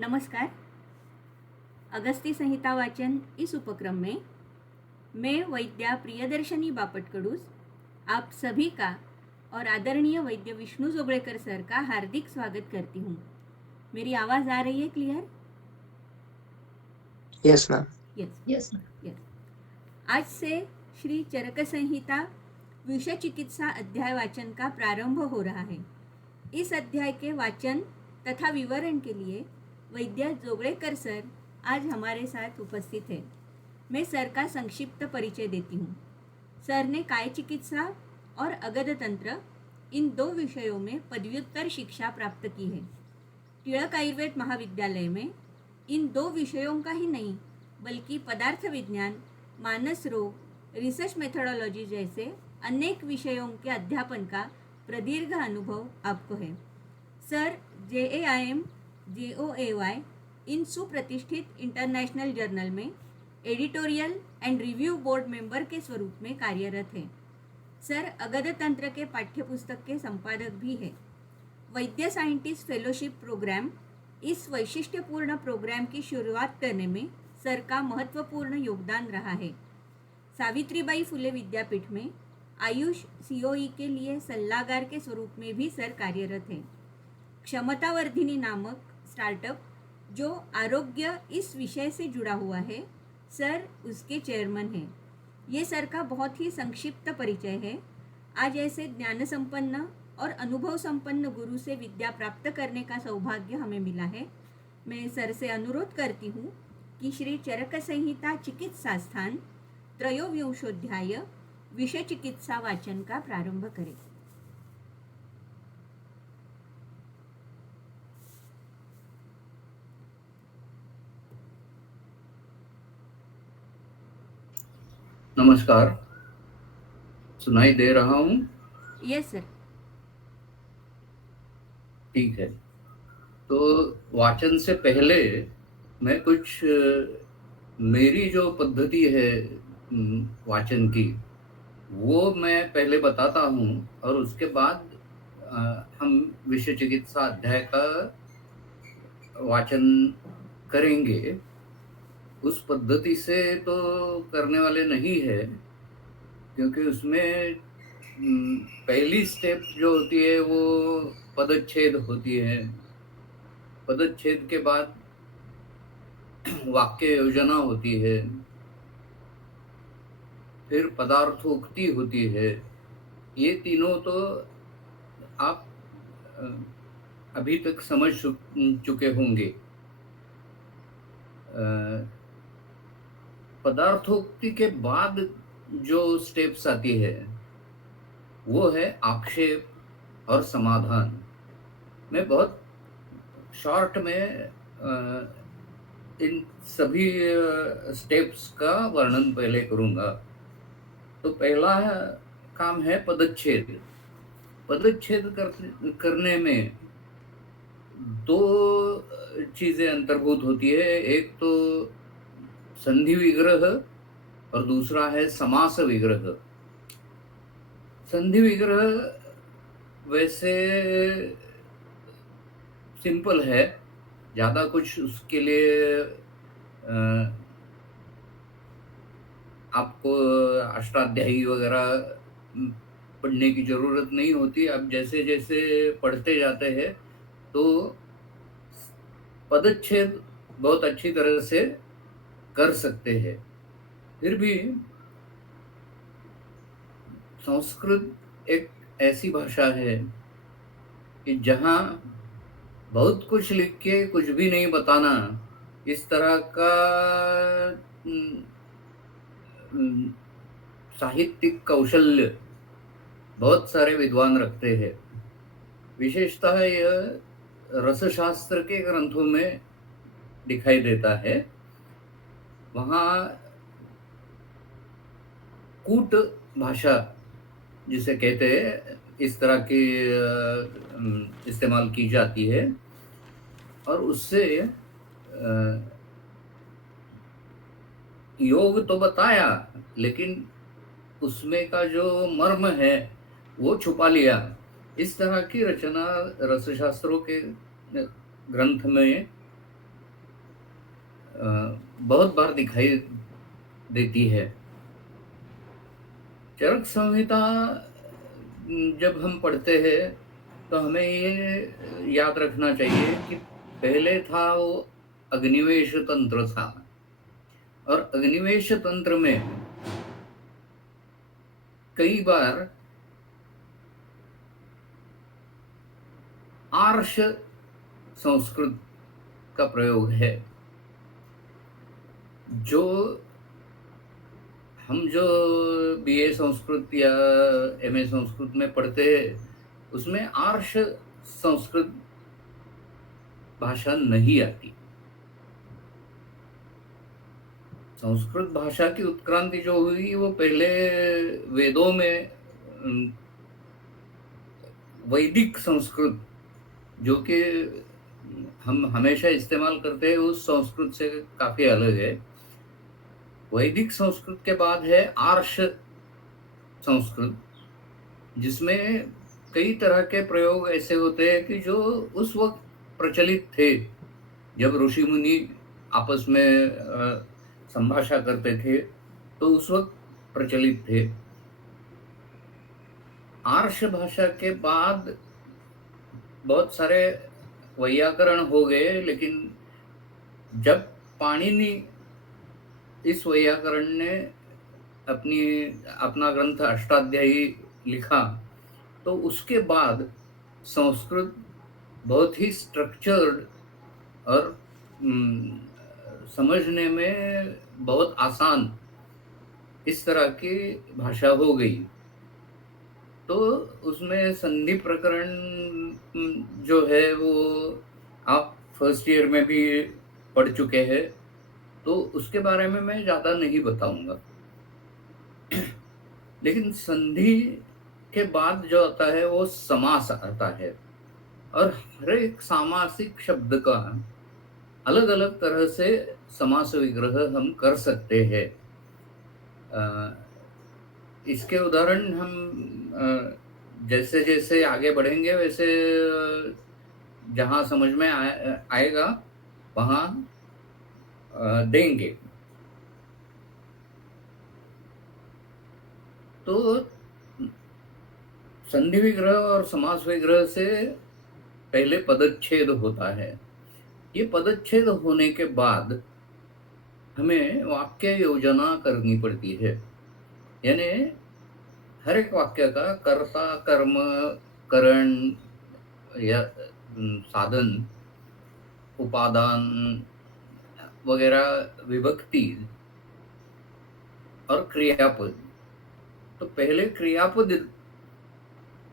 नमस्कार। अगस्ती संहिता वाचन इस उपक्रम में मैं वैद्या प्रियदर्शनी बापटकडूस आप सभी का और आदरणीय वैद्य विष्णु जोगड़ेकर सर का हार्दिक स्वागत करती हूँ। मेरी आवाज़ आ रही है क्लियर? Yes ma'am. यस। आज से श्री चरक संहिता विषय चिकित्सा अध्याय वाचन का प्रारंभ हो रहा है। इस अध्याय के वाचन तथा विवरण के लिए वैद्य जोगड़ेकर सर आज हमारे साथ उपस्थित है। मैं सर का संक्षिप्त परिचय देती हूँ। सर ने काय चिकित्सा और अगध तंत्र इन दो विषयों में पदव्युत्तर शिक्षा प्राप्त की है। टिळक आयुर्वेद महाविद्यालय में इन दो विषयों का ही नहीं बल्कि पदार्थ विज्ञान, मानस रोग, रिसर्च मेथोडोलॉजी जैसे अनेक विषयों के अध्यापन का प्रदीर्घ अनुभव आपको है। सर JAIM, JOAY इन सुप्रतिष्ठित इंटरनेशनल जर्नल में editorial and review board member के स्वरूप में कार्यरत हैं। सर अगध तंत्र के पाठ्यपुस्तक के संपादक भी हैं। वैद्य साइंटिस्ट फेलोशिप प्रोग्राम इस वैशिष्ट्यपूर्ण प्रोग्राम की शुरुआत करने में सर का महत्वपूर्ण योगदान रहा है। सावित्रीबाई फुले विद्यापीठ में आयुष COE के लिए सल्लागार के स्वरूप में भी सर कार्यरत हैं। क्षमतावर्धिनी नामक स्टार्टअप जो आरोग्य इस विषय से जुड़ा हुआ है, सर उसके चेयरमैन हैं। ये सर का बहुत ही संक्षिप्त परिचय है। आज ऐसे ज्ञान संपन्न और अनुभव संपन्न गुरु से विद्या प्राप्त करने का सौभाग्य हमें मिला है। मैं सर से अनुरोध करती हूँ कि श्री चरक संहिता चिकित्सा स्थान त्रयोविंशोध्याय विषय चिकित्सा वाचन का प्रारंभ करें। नमस्कार, सुनाई दे रहा हूँ? Yes sir. ठीक है। तो वाचन से पहले मैं कुछ मेरी जो पद्धति है वाचन की वो मैं पहले बताता हूँ और उसके बाद हम विषय चिकित्सा अध्याय का वाचन करेंगे। उस पद्धति से तो करने वाले नहीं है क्योंकि उसमें पहली स्टेप जो होती है वो पदच्छेद होती है। पदच्छेद के बाद वाक्य योजना होती है, फिर पदार्थोक्ति होती है। ये तीनों तो आप अभी तक समझ चुके होंगे। पदार्थोक्ति के बाद जो स्टेप्स आती है वो है आक्षेप और समाधान। मैं बहुत शॉर्ट में इन सभी स्टेप्स का वर्णन पहले करूंगा। तो पहला काम है पदच्छेद। पदच्छेद करने में दो चीजें अंतर्भूत होती है। एक तो संधि विग्रह और दूसरा है समास विग्रह। संधि विग्रह वैसे सिंपल है, ज्यादा कुछ उसके लिए आपको अष्टाध्यायी वगैरह पढ़ने की जरूरत नहीं होती। आप जैसे जैसे पढ़ते जाते हैं तो पदच्छेद बहुत अच्छी तरह से कर सकते हैं। फिर भी संस्कृत एक ऐसी भाषा है कि जहाँ बहुत कुछ लिख के कुछ भी नहीं बताना, इस तरह का साहित्यिक कौशल्य बहुत सारे विद्वान रखते हैं। विशेषतः यह रसशास्त्र के ग्रंथों में दिखाई देता है। वहाँ कूट भाषा जिसे कहते हैं, इस तरह की इस्तेमाल की जाती है और उससे योग तो बताया लेकिन उसमें का जो मर्म है वो छुपा लिया। इस तरह की रचना रसशास्त्रों के ग्रंथ में बहुत बार दिखाई देती है। चरक संहिता जब हम पढ़ते हैं तो हमें ये याद रखना चाहिए कि पहले था वो अग्निवेश तंत्र था, और अग्निवेश तंत्र में कई बार आर्ष संस्कृत का प्रयोग है। जो हम जो बीए संस्कृत या एमए संस्कृत में पढ़ते हैं उसमें आर्ष संस्कृत भाषा नहीं आती। संस्कृत भाषा की उत्क्रांति जो हुई वो पहले वेदों में वैदिक संस्कृत जो कि हम हमेशा इस्तेमाल करते हैं उस संस्कृत से काफी अलग है। वैदिक संस्कृत के बाद है आर्ष संस्कृत, जिसमें कई तरह के प्रयोग ऐसे होते हैं कि जो उस वक्त प्रचलित थे जब ऋषि मुनि आपस में संभाषा करते थे, तो उस वक्त प्रचलित थे। आर्ष भाषा के बाद बहुत सारे वैयाकरण हो गए, लेकिन जब पाणिनि इस वैयाकरण ने अपना ग्रंथ अष्टाध्यायी लिखा, तो उसके बाद संस्कृत बहुत ही स्ट्रक्चर्ड और समझने में बहुत आसान इस तरह की भाषा हो गई। तो उसमें संधि प्रकरण जो है वो आप फर्स्ट ईयर में भी पढ़ चुके हैं, तो उसके बारे में मैं ज़्यादा नहीं बताऊंगा। लेकिन संधि के बाद जो आता है वो समास आता है, और हर एक सामासिक शब्द का अलग अलग तरह से समास विग्रह हम कर सकते हैं। इसके उदाहरण हम जैसे जैसे आगे बढ़ेंगे वैसे जहाँ समझ में आएगा वहाँ देंगे। तो संधि विग्रह और समास विग्रह से पहले पदच्छेद होता है। ये पदच्छेद होने के बाद हमें वाक्य योजना करनी पड़ती है, यानी हर एक वाक्य का कर्ता, कर्म, करण या साधन, उपादान वगैरह, विभक्ति और क्रियापद। तो पहले क्रियापद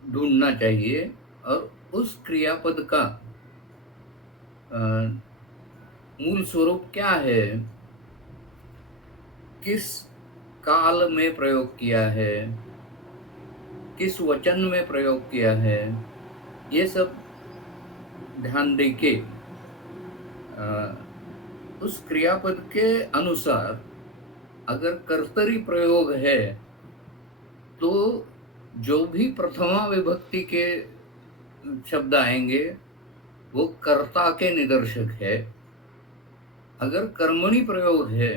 ढूंढना चाहिए और उस क्रियापद का मूल स्वरूप क्या है, किस काल में प्रयोग किया है, किस वचन में प्रयोग किया है, ये सब ध्यान देके उस क्रियापद के अनुसार अगर कर्तरी प्रयोग है तो जो भी प्रथमा विभक्ति के शब्द आएंगे वो कर्ता के निदर्शक है। अगर कर्मणि प्रयोग है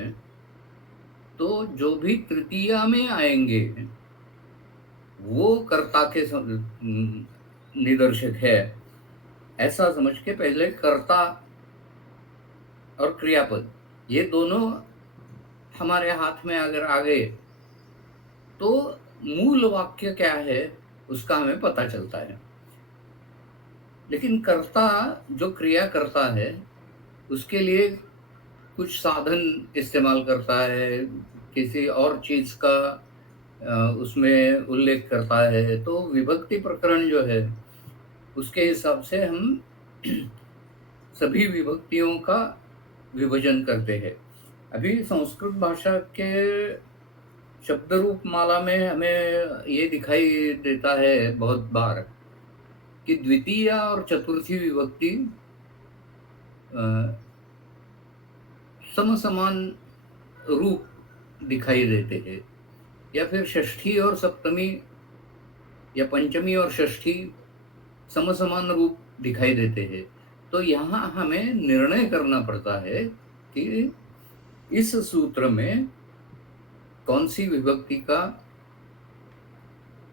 तो जो भी तृतीया में आएंगे वो कर्ता के निदर्शक है। ऐसा समझ के पहले कर्ता और क्रियापद ये दोनों हमारे हाथ में अगर आ गए तो मूल वाक्य क्या है उसका हमें पता चलता है। लेकिन कर्ता जो क्रिया करता है उसके लिए कुछ साधन इस्तेमाल करता है, किसी और चीज का उसमें उल्लेख करता है, तो विभक्ति प्रकरण जो है उसके हिसाब से हम सभी विभक्तियों का विभाजन करते हैं। अभी संस्कृत भाषा के शब्द रूप माला में हमें ये दिखाई देता है बहुत बार कि द्वितीय और चतुर्थी विभक्ति समसमान रूप दिखाई देते हैं, या फिर षष्ठी और सप्तमी या पंचमी और षष्ठी समसमान रूप दिखाई देते हैं। तो यहाँ हमें निर्णय करना पड़ता है कि इस सूत्र में कौन सी विभक्ति का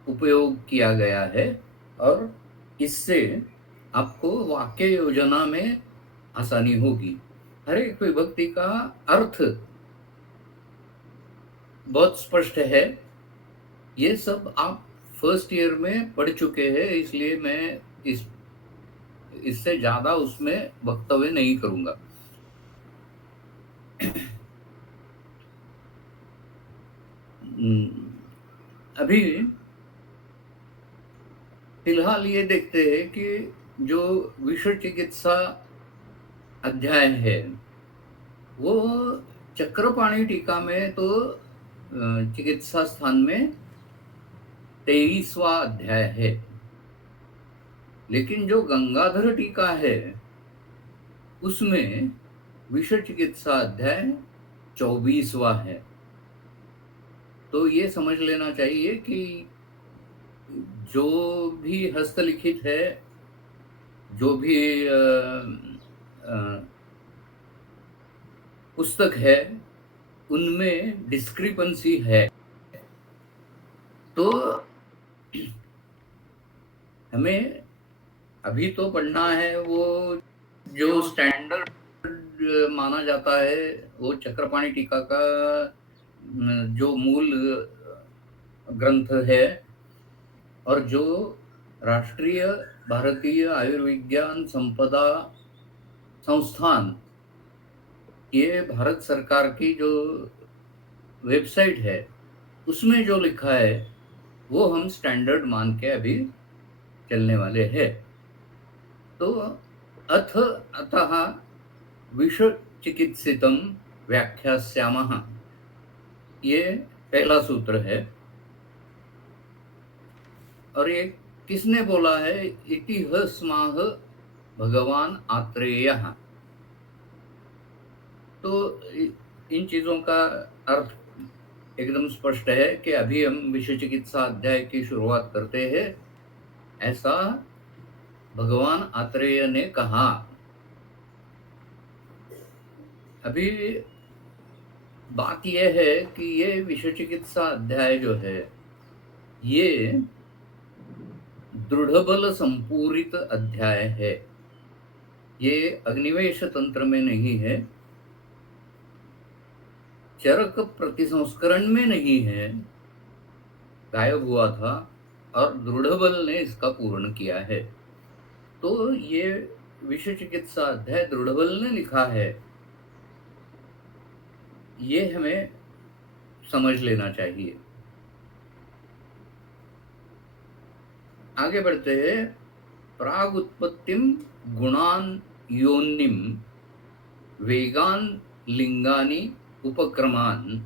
उपयोग किया गया है और इससे आपको वाक्य योजना में आसानी होगी। हर एक विभक्ति का अर्थ बहुत स्पष्ट है। ये सब आप फर्स्ट ईयर में पढ़ चुके हैं, इसलिए मैं इससे ज्यादा उसमें वक्तव्य नहीं करूंगा। अभी फिलहाल ये देखते हैं कि जो विषय चिकित्सा अध्याय है वो चक्रपाणी टीका में तो चिकित्सा स्थान में 23वां अध्याय है, लेकिन जो गंगाधर टीका है उसमें विषय चिकित्सा अध्याय 24वां है। तो ये समझ लेना चाहिए कि जो भी हस्तलिखित है, जो भी पुस्तक है, उनमें डिस्क्रिपेंसी है। तो हमें अभी तो पढ़ना है वो जो स्टैंडर्ड माना जाता है, वो चक्रपाणी टीका का जो मूल ग्रंथ है और जो राष्ट्रीय भारतीय आयुर्विज्ञान संपदा संस्थान, ये भारत सरकार की जो वेबसाइट है उसमें जो लिखा है वो हम स्टैंडर्ड मान के अभी चलने वाले हैं। तो अतः विषय चिकित्सितम व्याख्यास्यामः, ये पहला सूत्र है। और ये किसने बोला है? इति हस्माह भगवान आत्रेयः। तो इन चीजों का अर्थ एकदम स्पष्ट है कि अभी हम विषय चिकित्सा अध्याय की शुरुआत करते हैं, ऐसा भगवान आत्रेय ने कहा। अभी बात यह है कि ये विषय चिकित्सा अध्याय जो है ये दृढ़बल संपूरित अध्याय है। ये अग्निवेश तंत्र में नहीं है, चरक प्रतिसंस्करण में नहीं है, गायब हुआ था और दृढ़बल ने इसका पूर्ण किया है। तो ये विषय चिकित्सा अध्याय दृढ़बल ने लिखा है, ये हमें समझ लेना चाहिए। आगे बढ़ते हैं। प्राग उत्पत्तिम गुणान योनिम वेगान लिंगानि उपक्रमान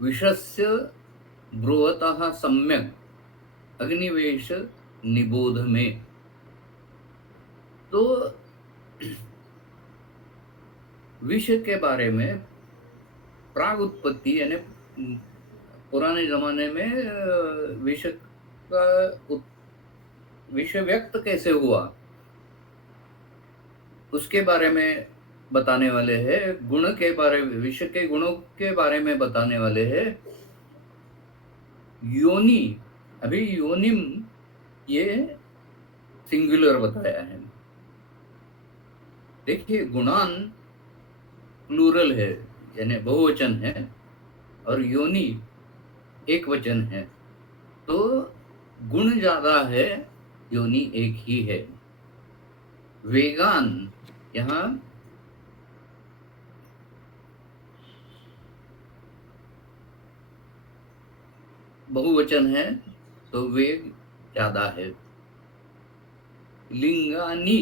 विषस्य ब्रुवतः सम्यक अग्निवेश निबोध में। तो विष के बारे में प्राग उत्पत्ति यानी पुराने जमाने में विष का विष व्यक्त कैसे हुआ उसके बारे में बताने वाले हैं। गुण के बारे में, विष के गुणों के बारे में बताने वाले हैं। योनि, अभी योनिम ये सिंगुलर बताया है। देखिए गुणान प्लूरल है यानी बहुवचन है और योनि एक वचन है, तो गुण ज्यादा है, योनि एक ही है। वेगान, यहाँ बहुवचन है तो वेग ज्यादा है। लिंगानी,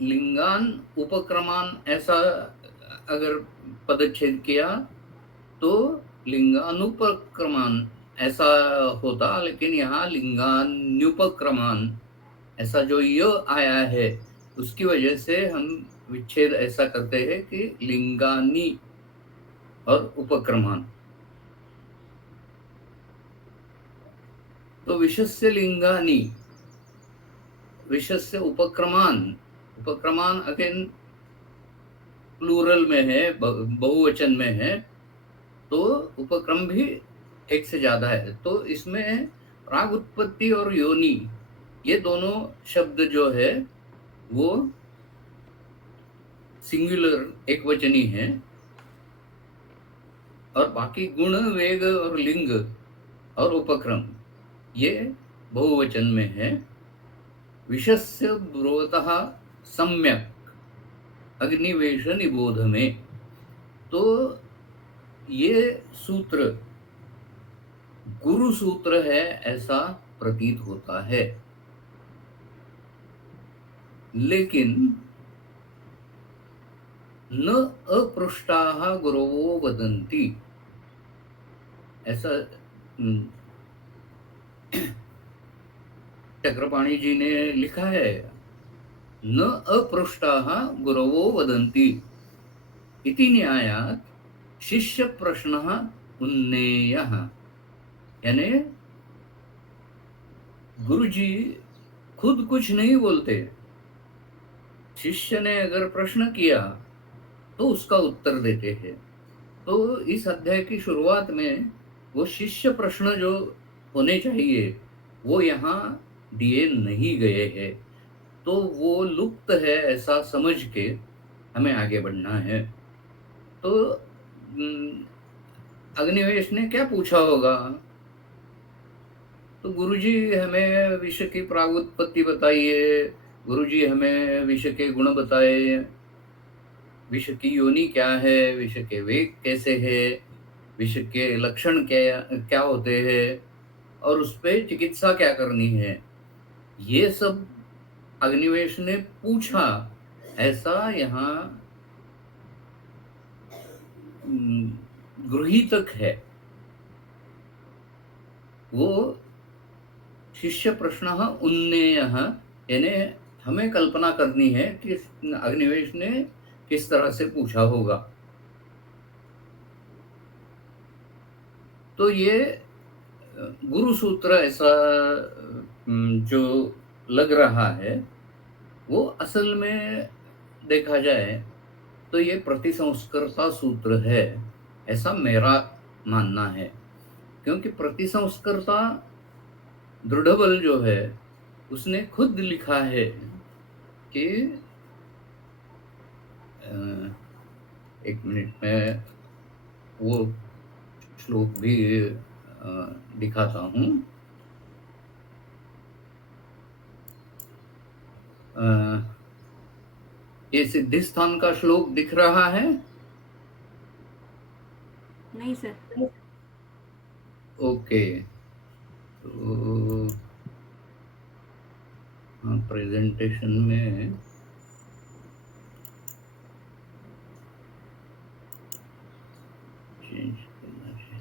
लिंगान उपक्रमान ऐसा अगर पदच्छेद किया तो लिंगानुपक्रमान ऐसा होता, लेकिन यहाँ लिंगान्युपक्रमान ऐसा जो य आया है उसकी वजह से हम विच्छेद ऐसा करते हैं कि लिंगानी और उपक्रमान। तो विषस्य लिंगानी विषस्य उपक्रमान, उपक्रमान अगेन प्लूरल में है, बहुवचन में है, तो उपक्रम भी एक से ज्यादा है। तो इसमें प्राग उत्पत्ति और योनि ये दोनों शब्द जो है वो सिंगुलर एक वचनी है, और बाकी गुण, वेग और लिंग और उपक्रम ये बहुवचन में है। विषस्य ब्रुवतः सम्यक अग्निवेश निबोध में, तो ये सूत्र गुरु सूत्र है ऐसा प्रतीत होता है, लेकिन न अपृष्टाः गुरवो वदन्ति, ऐसा चक्रपाणी जी ने लिखा है। न अपृष्टाः गुरवो वदन्ति इति न्यायात् शिष्य प्रश्नः उन्नेयः, यानी गुरुजी खुद कुछ नहीं बोलते, शिष्य ने अगर प्रश्न किया तो उसका उत्तर देते हैं। तो इस अध्याय की शुरुआत में वो शिष्य प्रश्न जो होने चाहिए वो यहाँ दिए नहीं गए हैं, तो वो लुप्त है ऐसा समझ के हमें आगे बढ़ना है। तो अग्निवेश ने क्या पूछा होगा? तो गुरुजी हमें विश्व की प्रागुत्पत्ति बताइए, गुरुजी हमें विश्व के गुण बताए, विश्व की योनि क्या है, विश्व के वेग कैसे है, विश्व के लक्षण क्या क्या होते हैं, और उस पर चिकित्सा क्या करनी है, ये सब अग्निवेश ने पूछा ऐसा यहाँ गृहीतक है। वो शिष्य प्रश्न उन्नेयः, यानी हमें कल्पना करनी है कि अग्निवेश ने किस तरह से पूछा होगा। तो ये गुरु सूत्र ऐसा जो लग रहा है, वो असल में देखा जाए तो ये प्रतिसंस्कर्ता सूत्र है, ऐसा मेरा मानना है। क्योंकि प्रतिसंस्कर्ता दृढ़बल जो है उसने खुद लिखा है कि एक मिनट में वो श्लोक भी दिखाता हूँ। ये सिद्धिस्थान का श्लोक दिख रहा है? नहीं सर। ओके, तो हाँ, प्रेजेंटेशन में चेंज करना चाहिए।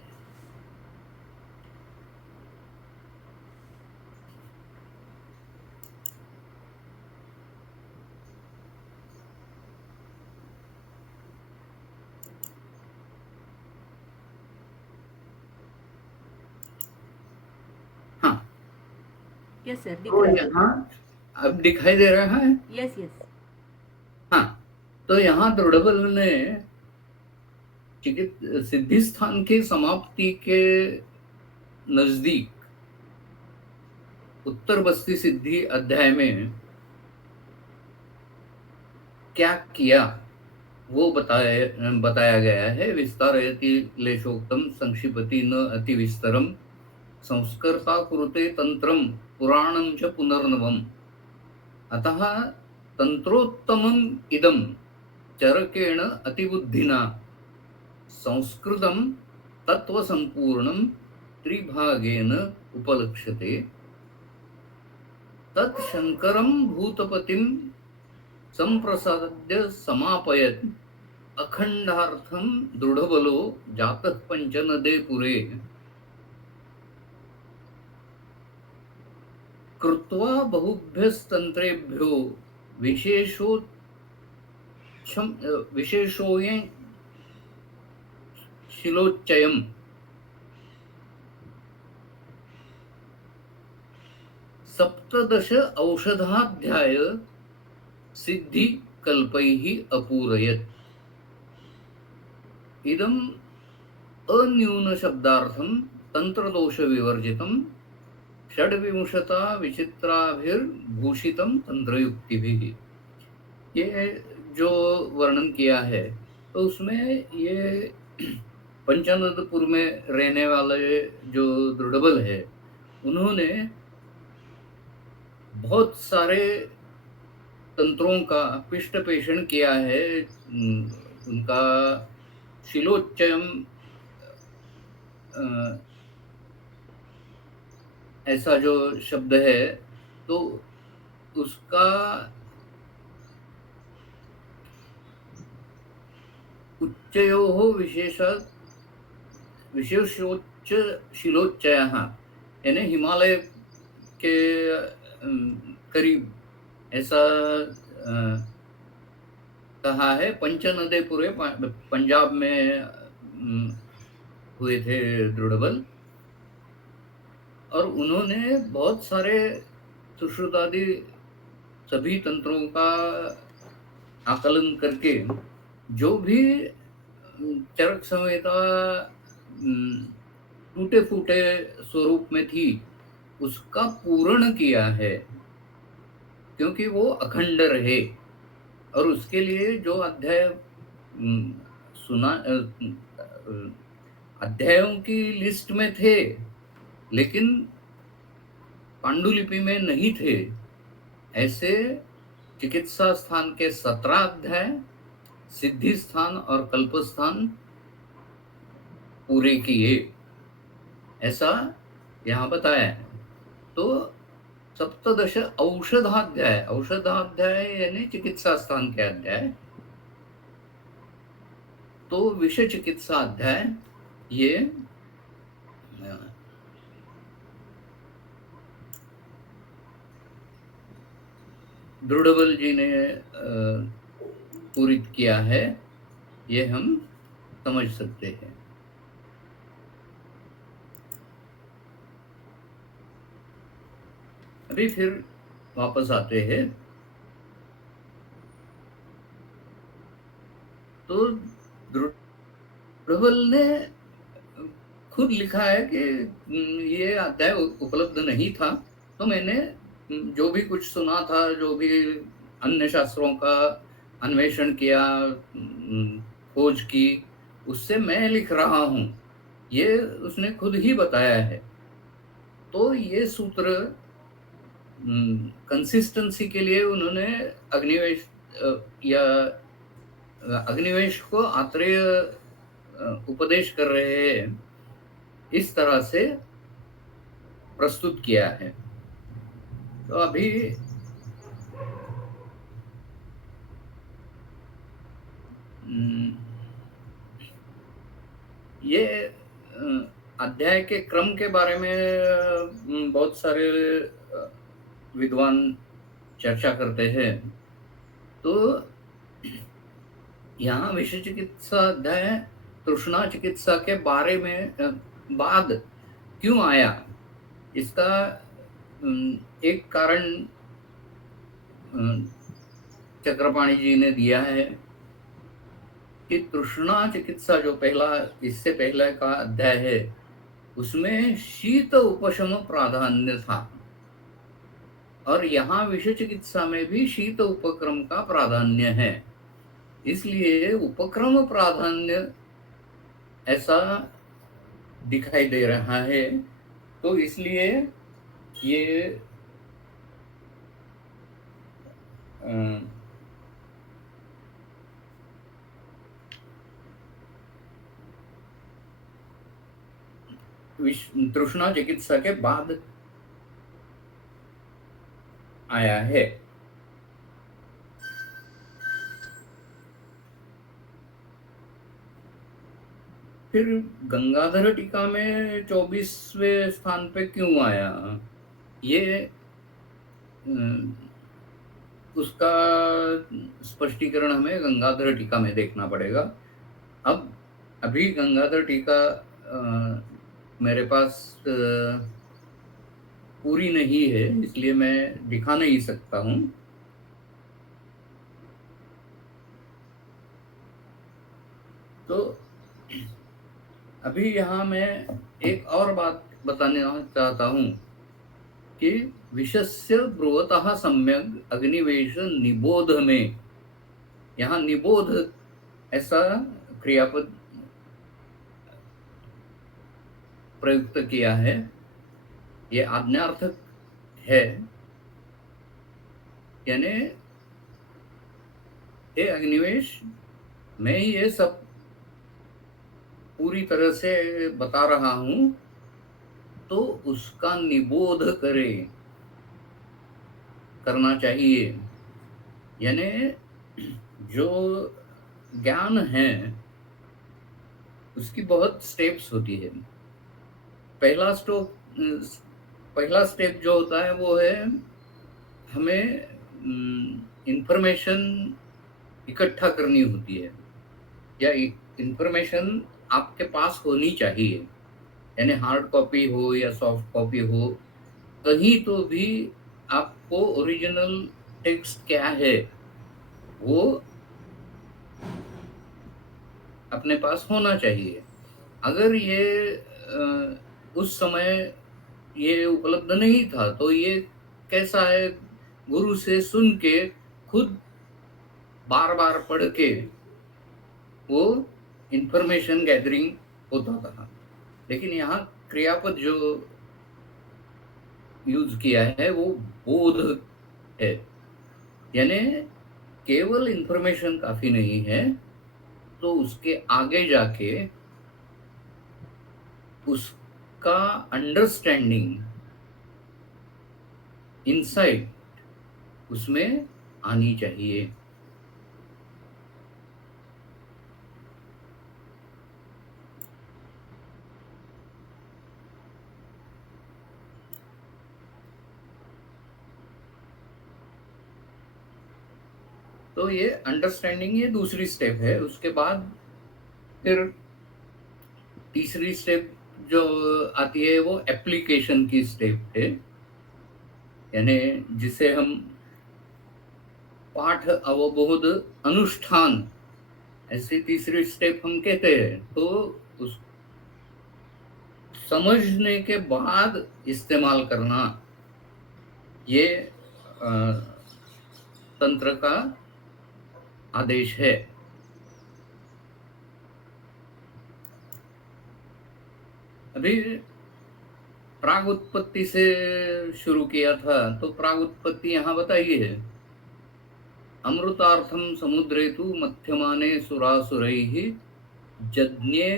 हाँ, यस सर, दिख तो रहा है। यहाँ अब दिखाई दे रहा है? Yes yes. हाँ, तो यहाँ दृढ़बल ने सिद्धिस्थान की समाप्ति के नजदीक उत्तर बस्ती सिद्धि अध्याय में क्या किया वो बताया गया है। विस्तारयति लेशोक्तम संक्षिपति न अति विस्तरम, संस्कर्ता कुरुते तंत्रम पुराणं च पुनर्नवम, अतः तंत्रोत्तमम् इदं चरकेण अतिबुद्धिना संस्कृतं तत्त्वसम्पूर्णं त्रिभागेन उपलक्ष्यते, तत् शंकरं भूतपतिं संप्रसाद्य समापयत् अखंडार्थं दृढ़बलो जातः पंचनदे पुरे, कृत्वा बहुभ्यस्तंत्रेभ्यो विशेषोये शिलोच्चयम्, सप्तदश औषधाध्याय सिद्धि कल्पैः अपूरयत्। इदम् अन्यून शब्दार्थं तंत्रदोष विवर्जितं षड्विंशता विचित्राभिर्भूषितं तंत्रयुक्तिभिः। ये जो वर्णन किया है तो उसमें ये पंचानंदपुर में रहने वाले जो दृढ़बल है उन्होंने बहुत सारे तंत्रों का पिष्ट पेषण किया है। उनका शिलोच्चयम ऐसा जो शब्द है तो उसका उच्चयोः विशेषोच्च शिलोच्चयः यानी हिमालय के करीब ऐसा कहा है। पंचनदेपुरे पंजाब में हुए थे दृढ़बल और उन्होंने बहुत सारे सुश्रुतादि सभी तंत्रों का आकलन करके जो भी चरक संहिता टूटे फूटे स्वरूप में थी उसका पूर्ण किया है, क्योंकि वो अखंड रहे। और उसके लिए जो अध्याय सुना अध्यायों की लिस्ट में थे लेकिन पांडुलिपि में नहीं थे, ऐसे चिकित्सा स्थान के 17 अध्याय, सिद्धि स्थान और कल्प स्थान पूरे किए, ऐसा यहाँ बताया है। तो सप्तदश औषधाध्याय, औषधाध्याय यानी चिकित्सा स्थान के अध्याय, तो विषय चिकित्सा अध्याय ये दृढ़बल जी ने पूरित किया है, ये हम समझ सकते हैं। अभी फिर वापस आते हैं तो दृढ़बल ने खुद लिखा है कि ये अध्याय उपलब्ध नहीं था, तो मैंने जो भी कुछ सुना था, जो भी अन्य शास्त्रों का अन्वेषण किया, खोज की, उससे मैं लिख रहा हूँ, ये उसने खुद ही बताया है। तो ये सूत्र कंसिस्टेंसी के लिए उन्होंने अग्निवेश या अग्निवेश को आत्रेय उपदेश कर रहे हैं, इस तरह से प्रस्तुत किया है। तो अभी ये अध्याय के क्रम के बारे में बहुत सारे विद्वान चर्चा करते हैं। तो यहाँ विषय चिकित्सा अध्याय तृष्णा चिकित्सा के बारे में बाद क्यों आया, इसका एक कारण चक्रपाणी जी ने दिया है कि तृष्णा चिकित्सा जो पहला, इससे पहले का अध्याय है, उसमें शीत उपशम प्राधान्य था और यहाँ विषय चिकित्सा में भी शीत उपक्रम का प्राधान्य है, इसलिए उपक्रम प्राधान्य ऐसा दिखाई दे रहा है। तो इसलिए ये तृष्णा चिकित्सा के बाद आया है। फिर गंगाधर टीका में 24वें स्थान पे क्यों आया, ये उसका स्पष्टीकरण हमें गंगाधर टीका में देखना पड़ेगा। अब अभी गंगाधर टीका मेरे पास पूरी नहीं है, इसलिए मैं दिखा नहीं सकता हूँ। तो अभी यहाँ मैं एक और बात बताना चाहता हूँ कि विषस्य ब्रुवतः सम्यक अग्निवेश निबोध में, यहाँ निबोध ऐसा क्रियापद प्रयुक्त किया है, ये आज्ञार्थक है। यानी हे अग्निवेश, मैं ये सब पूरी तरह से बता रहा हूं, तो उसका निबोध करना चाहिए। यानी जो ज्ञान है उसकी बहुत स्टेप्स होती है। पहला स्टेप जो होता है वो है हमें इंफॉर्मेशन इकट्ठा करनी होती है, या इंफॉर्मेशन आपके पास होनी चाहिए। यानी हार्ड कॉपी हो या सॉफ्ट कॉपी हो, कहीं तो भी आपको ओरिजिनल टेक्स्ट क्या है वो अपने पास होना चाहिए। अगर ये उस समय ये उपलब्ध नहीं था, तो ये कैसा है, गुरु से सुन के खुद बार बार पढ़ के वो इंफॉर्मेशन गैदरिंग होता था। लेकिन यहाँ क्रियापद जो यूज किया है वो बोध है। यानी केवल इंफॉर्मेशन काफी नहीं है, तो उसके आगे जाके उसका अंडरस्टैंडिंग, इनसाइट उसमें आनी चाहिए। तो ये अंडरस्टैंडिंग ये दूसरी स्टेप है। उसके बाद फिर तीसरी स्टेप जो आती है वो एप्लीकेशन की स्टेप है। यानी जिसे हम पाठ अवबोध अनुष्ठान ऐसी तीसरी स्टेप हम कहते हैं। तो उस समझने के बाद इस्तेमाल करना, ये तंत्र का आदेश है। अभी प्राग उत्पत्ति से शुरू किया था, तो प्राग उत्पत्ति यहाँ बताई है। अमृतार्थम समुद्रे तु मध्यमाने सुरासुरैः जज्ञे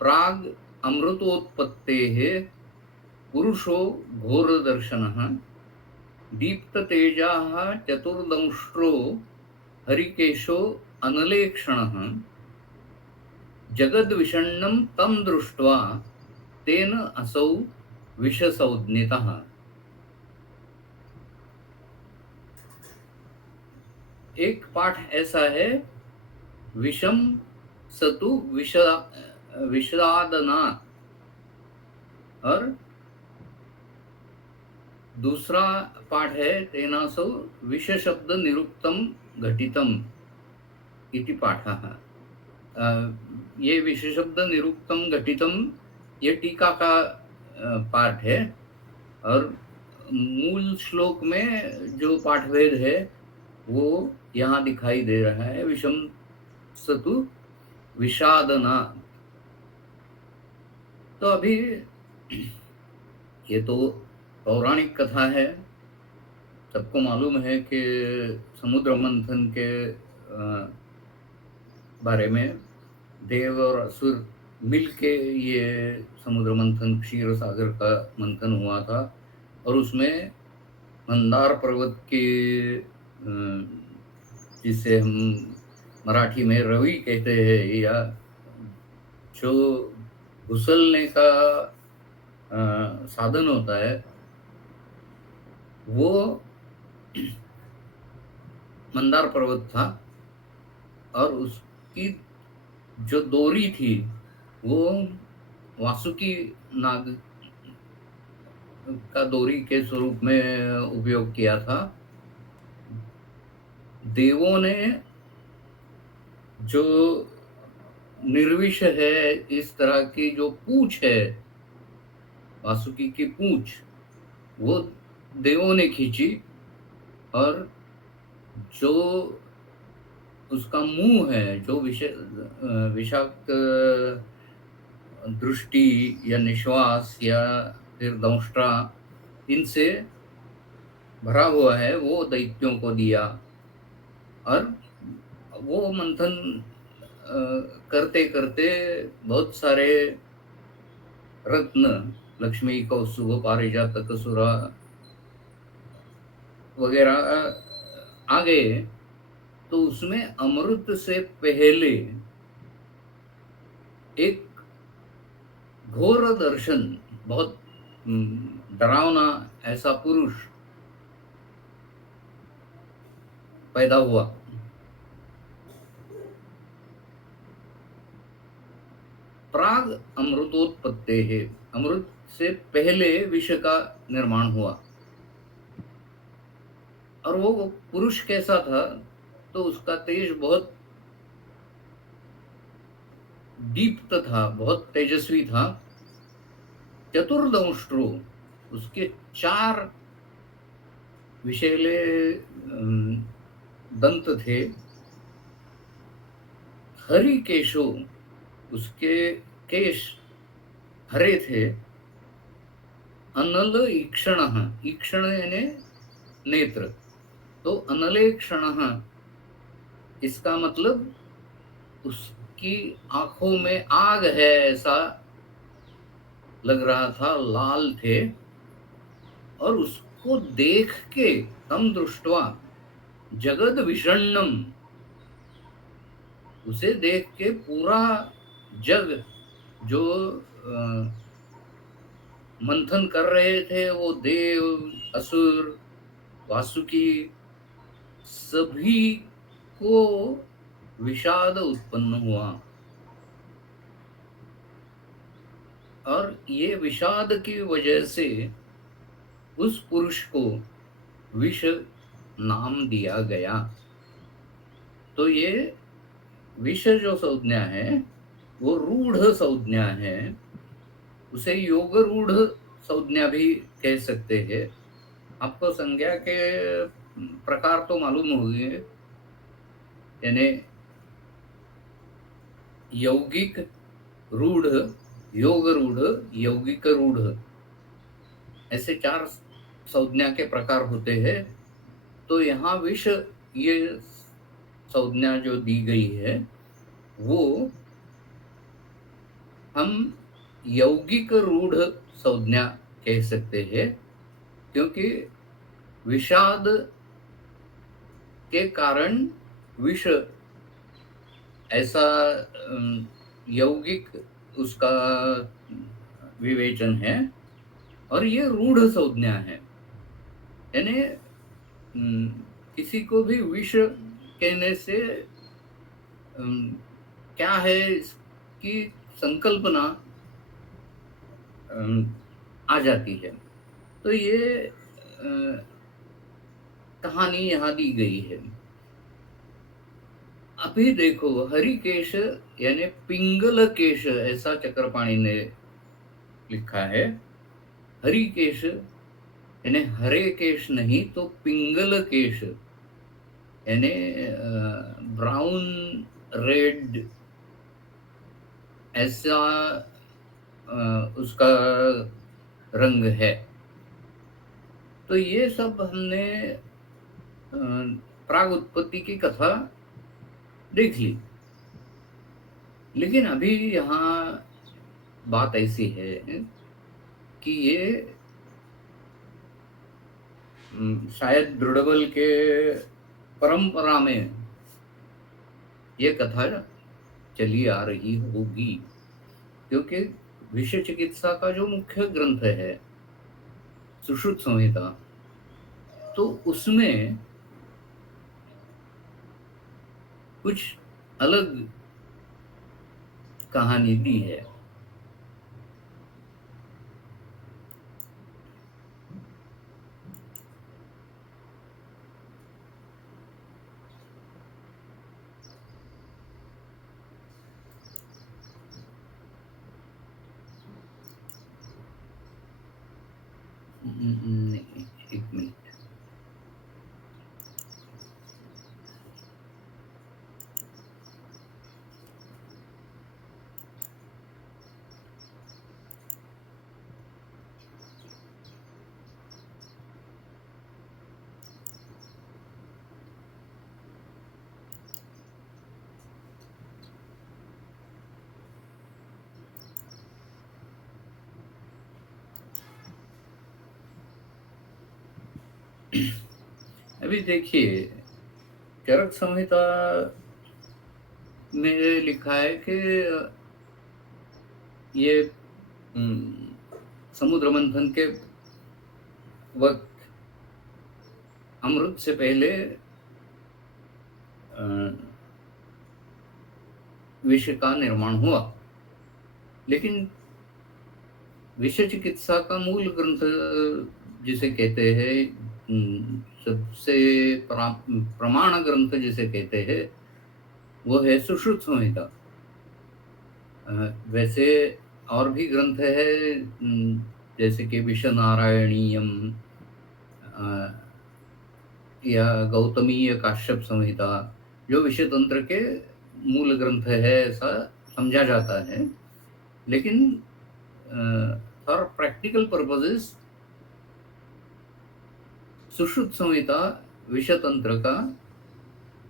प्राग अमृतोत्पत्तेः पुरुषो घोरदर्शनः दीप्ततेजाः चतुर्दंष्ट्रो हरिकेशो अनलेक्षणः जगद्विषण्णं तं दृष्ट्वा तेन असौ विषसंज्ञितः। एक पाठ ऐसा है, विषम सतु विषादनात्, और दूसरा पाठ है तेनासौ विष शब्द निरुक्तम घटितम इति पाठः। ये विष शब्द निरुक्तम घटितम ये टीका का पाठ है, और मूल श्लोक में जो पाठभेद है वो यहाँ दिखाई दे रहा है, विषम सतु विषादना। तो अभी ये तो पौराणिक कथा है। सबको मालूम है कि समुद्र मंथन के बारे में देव और असुर मिलके ये समुद्र मंथन, क्षीर सागर का मंथन हुआ था, और उसमें मंदार पर्वत के जिसे हम मराठी में रवि कहते हैं, या जो घुसलने का साधन होता है, वो मंदार पर्वत था, और उसकी जो डोरी थी वो वासुकी नाग का दोरी के स्वरूप में उपयोग किया था। देवों ने जो निर्विष है, इस तरह की जो पूंछ है, वासुकी की पूंछ, वो देवों ने खींची, और जो उसका मुंह है, जो विषाक्त दृष्टि या निश्वास या फिर दंष्ट्रा, इनसे भरा हुआ है, वो दैत्यों को दिया। और वो मंथन करते करते बहुत सारे रत्न, लक्ष्मी, कौस्तुभ, पारिजातक, सुरा वगैरह आ गए। तो उसमें अमृत से पहले एक घोर दर्शन, बहुत डरावना ऐसा पुरुष पैदा हुआ। प्राग अमृतोत्पत्ते है, अमृत से पहले विष का निर्माण हुआ। और वो पुरुष कैसा था? तो उसका तेज बहुत दीप्त था, बहुत तेजस्वी था। चतुर्दंष्ट्रो, उसके 4 विषैले दंत थे। हरि केशो, उसके केश हरे थे। अनल ईक्षण, ईक्षण यानी नेत्र, तो अनले क्षण, इसका मतलब उसकी आंखों में आग है ऐसा लग रहा था, लाल थे। और उसको देख के, तम दृष्टवा जगद विषण्णम, उसे देख के पूरा जग, जो मंथन कर रहे थे, वो देव, असुर, वासुकी, सभी को विषाद उत्पन्न हुआ। और ये विषाद की वजह से उस पुरुष को विष नाम दिया गया। तो ये विष जो संज्ञा है, वो रूढ़ संज्ञा है। उसे योग रूढ़ संज्ञा भी कह सकते हैं। आपको संज्ञा के प्रकार तो मालूम होंगे, यानी यौगिक रूढ़, योग रूढ़, यौगिक रूढ़, ऐसे 4 संज्ञा के प्रकार होते हैं। तो यहाँ विष, ये संज्ञा जो दी गई है, वो हम यौगिक रूढ़ संज्ञा कह सकते हैं, क्योंकि विषाद के कारण विष ऐसा यौगिक उसका विवेचन है। और ये रूढ़ संज्ञा है, यानी किसी को भी विष कहने से क्या है इसकी संकल्पना आ जाती है। तो ये कहानी यहाँ दी गई है। अभी देखो, हरिकेश यानी पिंगल केश, ऐसा चक्रपाणी ने लिखा है। हरिकेश यानी हरे केश नहीं, तो पिंगल केश, यानी ब्राउन रेड ऐसा उसका रंग है। तो ये सब हमने प्राग उत्पत्ति की कथा देख ली। लेकिन अभी यहाँ बात ऐसी है कि ये शायद दृढ़बल के परंपरा में ये कथा चली आ रही होगी, क्योंकि विषय चिकित्सा का जो मुख्य ग्रंथ है सुश्रुत संहिता, तो उसमें कुछ अलग कहानी दी है। नहीं, एक मिनट। अभी देखिए, चरक संहिता में लिखा है कि ये समुद्र मंथन के वक्त अमृत से पहले विष का निर्माण हुआ, लेकिन विष चिकित्सा का मूल ग्रंथ जिसे कहते हैं, सबसे प्रमाण ग्रंथ जिसे कहते हैं, वो है सुश्रुत संहिता। वैसे और भी ग्रंथ है, जैसे कि विष नारायणीयम या गौतमीय काश्यप संहिता, जो विषय तंत्र के मूल ग्रंथ है ऐसा समझा जाता है। लेकिन फॉर प्रैक्टिकल पर्पसेस सुश्रुत संहिता विषय तंत्र का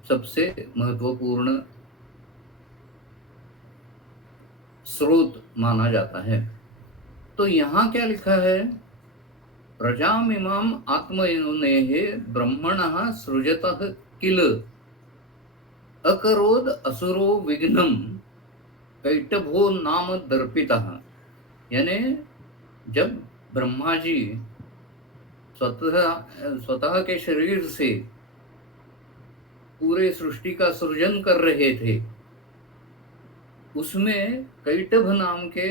सबसे महत्वपूर्ण स्रोत माना जाता है। तो यहाँ क्या लिखा है? प्रजामिमाम आत्मयोनेः ब्रह्मणः सृजतः किल अकरोद असुरो विघ्नम कैटभो नाम दर्पितः। यानी जब ब्रह्मा जी स्वतः के शरीर से पूरे सृष्टि का सृजन कर रहे थे, उसमें कैटभ नाम के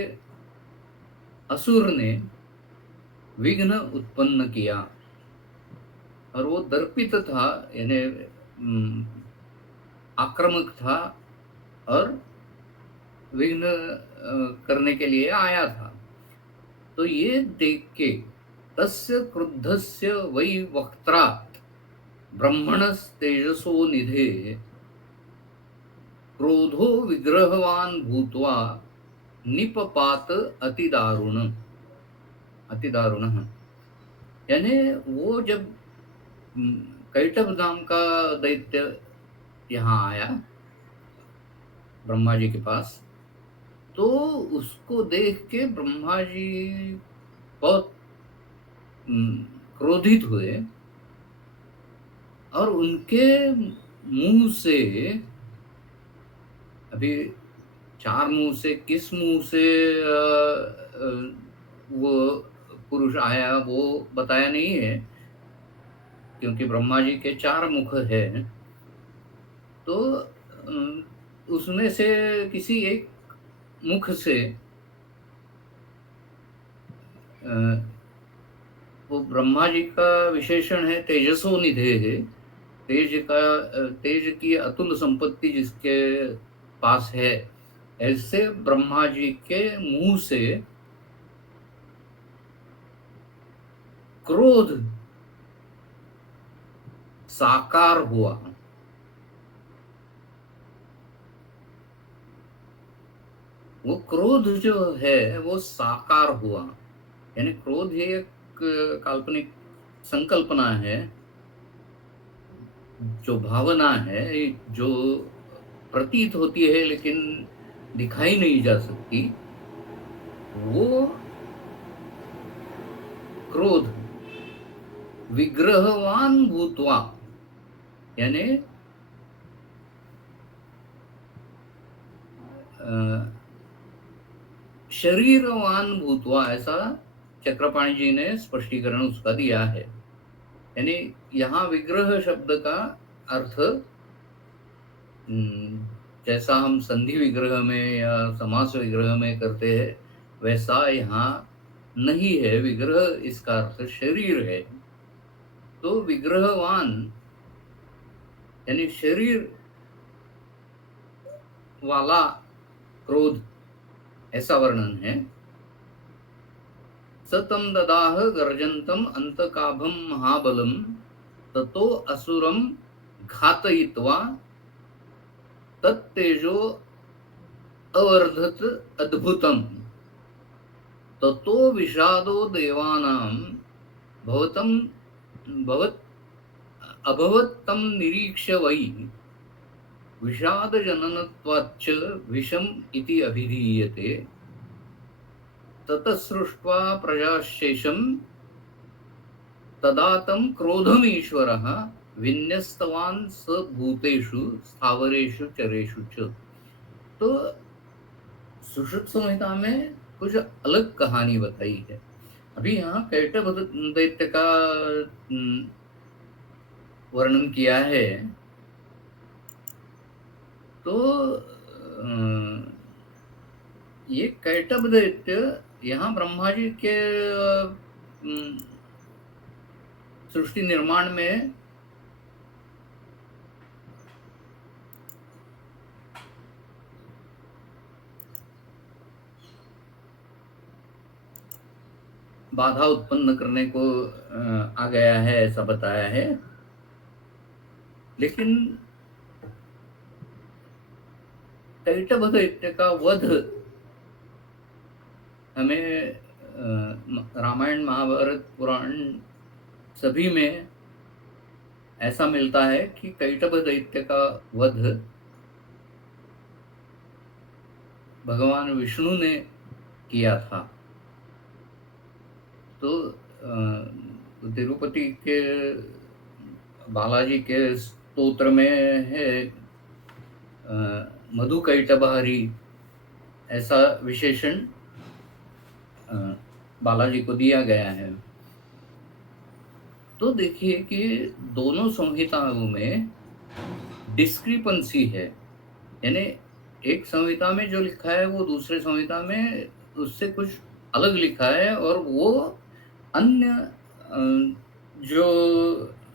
असुर ने विघ्न उत्पन्न किया, और वो दर्पित था, यानी आक्रामक था और विघ्न करने के लिए आया था। तो ये देख के तस्य क्रुद्धस्य वै वक्त्रात् ब्रह्मणस्तेजसो निधे क्रोधो विग्रहवान भूत्वा निपपात अतिदारुण। यानी वो जब कैटभ नाम का दैत्य यहाँ आया ब्रह्मा जी के पास, तो उसको देख के ब्रह्मा जी बहुत क्रोधित हुए, और उनके मुंह से, अभी 4 मुंह से किस मुंह से वो पुरुष आया वो बताया नहीं है, क्योंकि ब्रह्मा जी के 4 मुख हैं। तो उसमें से किसी एक मुख से वो ब्रह्मा जी का विशेषण है तेजसो निधे है। तेज की अतुल संपत्ति जिसके पास है, ऐसे ब्रह्मा जी के मुंह से क्रोध साकार हुआ। वो क्रोध जो है वो साकार हुआ, यानी क्रोध एक काल्पनिक संकल्पना है, जो भावना है, जो प्रतीत होती है लेकिन दिखाई नहीं जा सकती। वो क्रोध विग्रहवान भूत्वा, यानी शरीरवान भूत्वा, ऐसा चक्रपाणी जी ने स्पष्टीकरण उसका दिया है। यानी यहाँ विग्रह शब्द का अर्थ जैसा हम संधि विग्रह में या समास विग्रह में करते हैं, वैसा यहाँ नहीं है। विग्रह इसका अर्थ शरीर है। तो विग्रहवान यानी शरीर वाला क्रोध, ऐसा वर्णन है। सतं ददाह गर्जन्तम् अन्तकाभं महाबलं ततो असुरं घातयित्वा तत्तेजो अवर्धत अद्भुतम् ततो विषादो देवानां भवतं भवत् अभवत् तं निरीक्ष्य वै विषादजननत्वाच्च विषम् इति अभिधीयते ततसृष्ट्वा प्रजाशेषं तदा तं क्रोधमीश्वरः विन्यस्तवान् स भूतेषु स्थावरेषु चरेषु च। तो सुश्रुत संहिता में कुछ अलग कहानी बताई है। अभी यहाँ कैटभ दैत्य का वर्णन किया है। तो ये कैटभ दैत्य यहाँ ब्रह्मा जी के सृष्टि निर्माण में बाधा उत्पन्न करने को आ गया है, ऐसा बताया है। लेकिन कैटभ दैत्य का वध हमें रामायण महाभारत पुराण सभी में ऐसा मिलता है कि कैटभ दैत्य का वध भगवान विष्णु ने किया था। तो तिरुपति के बालाजी के स्तोत्र में है मधु कैटभहरी, ऐसा विशेषण बालाजी को दिया गया है। तो देखिए कि दोनों संहिताओं में डिस्क्रिपेंसी है, यानी एक संहिता में जो लिखा है वो दूसरे संहिता में उससे कुछ अलग लिखा है, और वो अन्य जो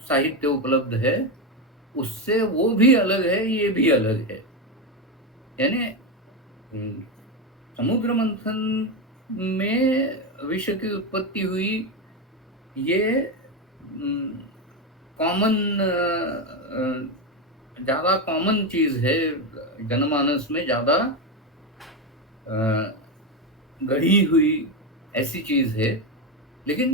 साहित्य उपलब्ध है उससे वो भी अलग है, ये भी अलग है। यानी समुद्र मंथन में विष की उत्पत्ति हुई, ये कॉमन ज़्यादा कॉमन चीज़ है, जनमानस में ज़्यादा गढ़ी हुई ऐसी चीज़ है। लेकिन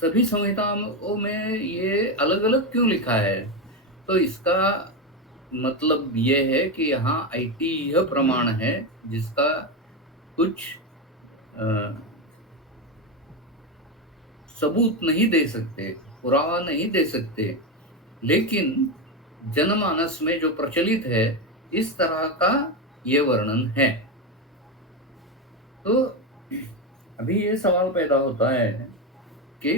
सभी संहिताओं में ये अलग अलग क्यों लिखा है? तो इसका मतलब ये है कि यहाँ ऐतिह्य प्रमाण है जिसका कुछ सबूत नहीं दे सकते, पुरावा नहीं दे सकते, लेकिन जनमानस में जो प्रचलित है इस तरह का ये वर्णन है। तो अभी ये सवाल पैदा होता है कि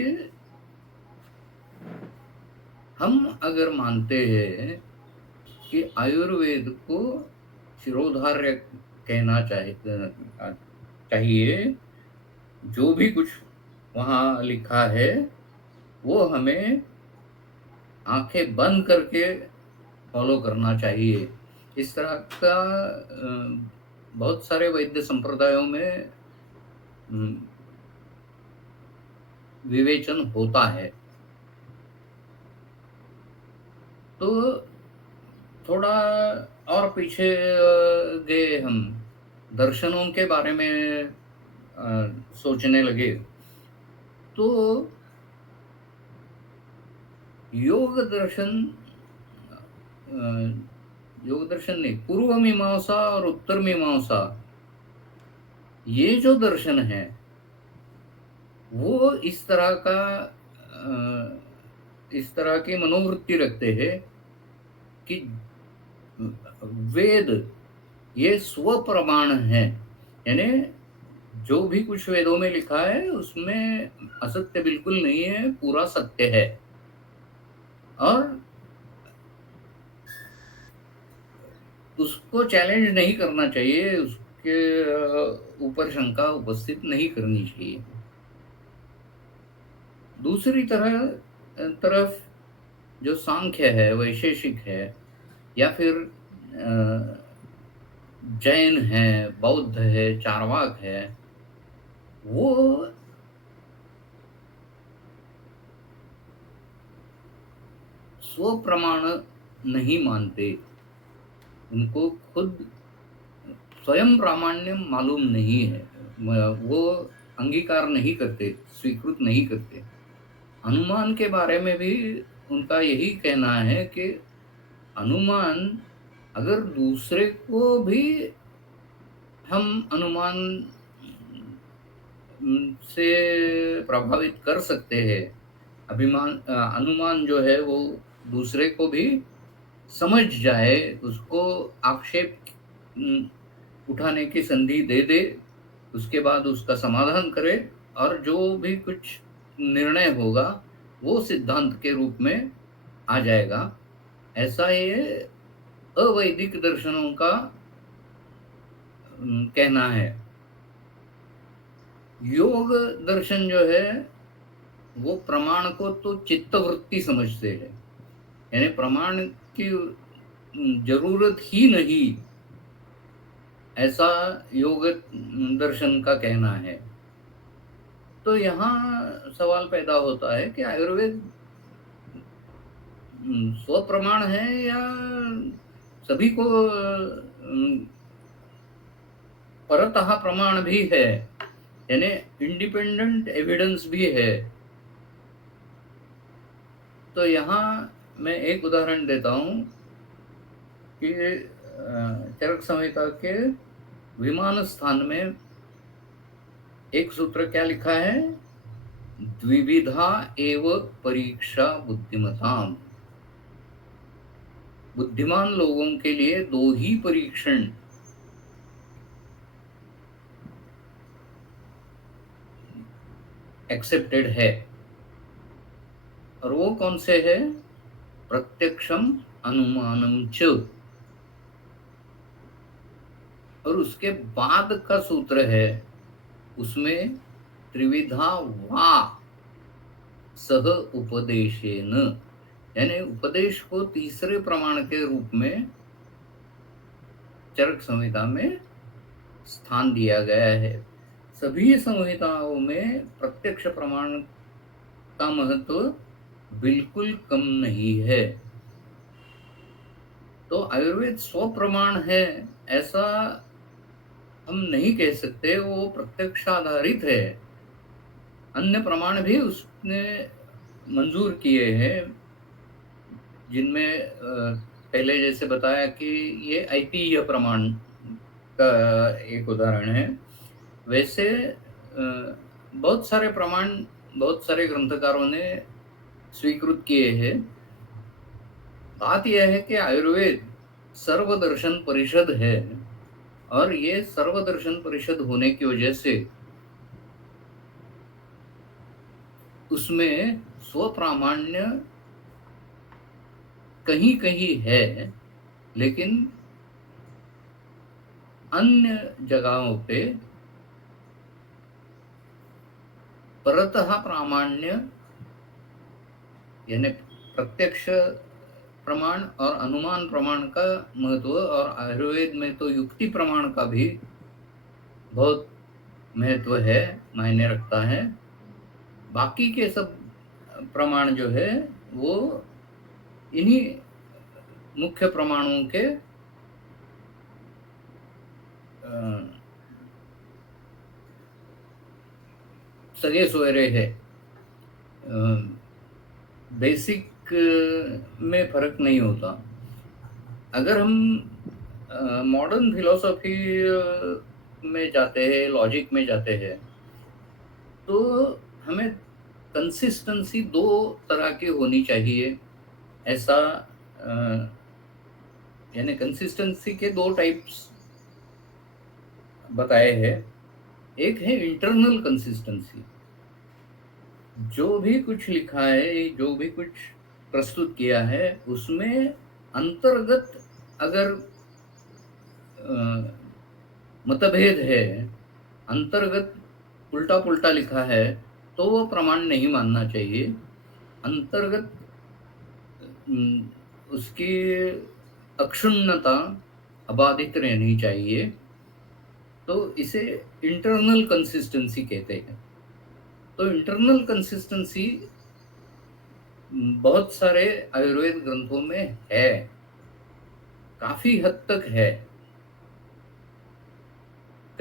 हम अगर मानते हैं कि आयुर्वेद को शिरोधार्य कहना चाहिए, जो भी कुछ वहाँ लिखा है वो हमें आंखें बंद करके फॉलो करना चाहिए। इस तरह का बहुत सारे वैद्य संप्रदायों में विवेचन होता है। तो थोड़ा और पीछे गए, हम दर्शनों के बारे में सोचने लगे। तो योग दर्शन नहीं, पूर्व मीमांसा और उत्तर मीमांसा, ये जो दर्शन है वो इस तरह की मनोवृत्ति रखते हैं कि वेद ये स्वप्रमाण है, यानी जो भी कुछ वेदों में लिखा है उसमें असत्य बिल्कुल नहीं है, पूरा सत्य है। और उसको चैलेंज नहीं करना चाहिए, उसके ऊपर शंका उपस्थित नहीं करनी चाहिए। दूसरी तरफ जो सांख्य है, वैशेषिक है, या फिर जैन है, बौद्ध है, चार्वाक है, वो स्वप्रमाण नहीं मानते। उनको खुद स्वयं प्रामाण्य मालूम नहीं है। वो अंगीकार नहीं करते, स्वीकृत नहीं करते। अनुमान के बारे में भी उनका यही कहना है कि अनुमान, अगर दूसरे को भी हम अनुमान से प्रभावित कर सकते हैं। अनुमान जो है वो दूसरे को भी समझ जाए, उसको आक्षेप उठाने की संधि दे दे, उसके बाद उसका समाधान करे, और जो भी कुछ निर्णय होगा वो सिद्धांत के रूप में आ जाएगा। ऐसा ये अवैदिक दर्शनों का कहना है। योग दर्शन जो है वो प्रमाण को तो चित्तवृत्ति समझते हैं, यानी प्रमाण की जरूरत ही नहीं, ऐसा योग दर्शन का कहना है। तो यहाँ सवाल पैदा होता है कि आयुर्वेद स्वप्रमाण है या सभी को परतः प्रमाण भी है, यानी इंडिपेंडेंट एविडेंस भी है। तो यहाँ मैं एक उदाहरण देता हूँ कि चरक संहिता के विमान स्थान में एक सूत्र क्या लिखा है? द्विविधा एव परीक्षा बुद्धिमताम। बुद्धिमान लोगों के लिए दो ही परीक्षण एक्सेप्टेड है, और वो कौन से है? प्रत्यक्षम अनुमानम च। और उसके बाद का सूत्र है, उसमें त्रिविधा वा सह उपदेशेन, यानी उपदेश को तीसरे प्रमाण के रूप में चरक संहिता में स्थान दिया गया है। सभी संहिताओं में प्रत्यक्ष प्रमाण का महत्व बिल्कुल कम नहीं है। तो आयुर्वेद स्वप्रमाण है ऐसा हम नहीं कह सकते, वो प्रत्यक्ष आधारित है। अन्य प्रमाण भी उसने मंजूर किए हैं, जिनमें पहले जैसे बताया कि ये आईपीय प्रमाण का एक उदाहरण है। वैसे बहुत सारे प्रमाण बहुत सारे ग्रंथकारों ने स्वीकृत किए हैं। बात यह है कि आयुर्वेद सर्वदर्शन परिषद है, और ये सर्वदर्शन परिषद होने की वजह से उसमें स्वप्रामाण्य कहीं कहीं है, लेकिन अन्य जगहों पे परतः प्रामाण्य, यानी प्रत्यक्ष प्रमाण और अनुमान प्रमाण का महत्व, और आयुर्वेद में तो युक्ति प्रमाण का भी बहुत महत्व है, मायने रखता है। बाकी के सब प्रमाण जो है वो इन्हीं मुख्य प्रमाणों के सगे सोरे है। बेसिक में फर्क नहीं होता। अगर हम मॉडर्न फिलॉसफी में जाते हैं, लॉजिक में जाते हैं, तो हमें कंसिस्टेंसी दो तरह की होनी चाहिए, ऐसा यानी कंसिस्टेंसी के दो टाइप्स बताए हैं। एक है इंटरनल कंसिस्टेंसी, जो भी कुछ लिखा है, जो भी कुछ प्रस्तुत किया है, उसमें अंतर्गत अगर मतभेद है, अंतर्गत उल्टा पुल्टा लिखा है, तो वो प्रमाण नहीं मानना चाहिए। अंतर्गत उसकी अक्षुण्णता अबाधित रहनी चाहिए, तो इसे इंटरनल कंसिस्टेंसी कहते हैं। तो इंटरनल कंसिस्टेंसी बहुत सारे आयुर्वेद ग्रंथों में है, काफ़ी हद तक है।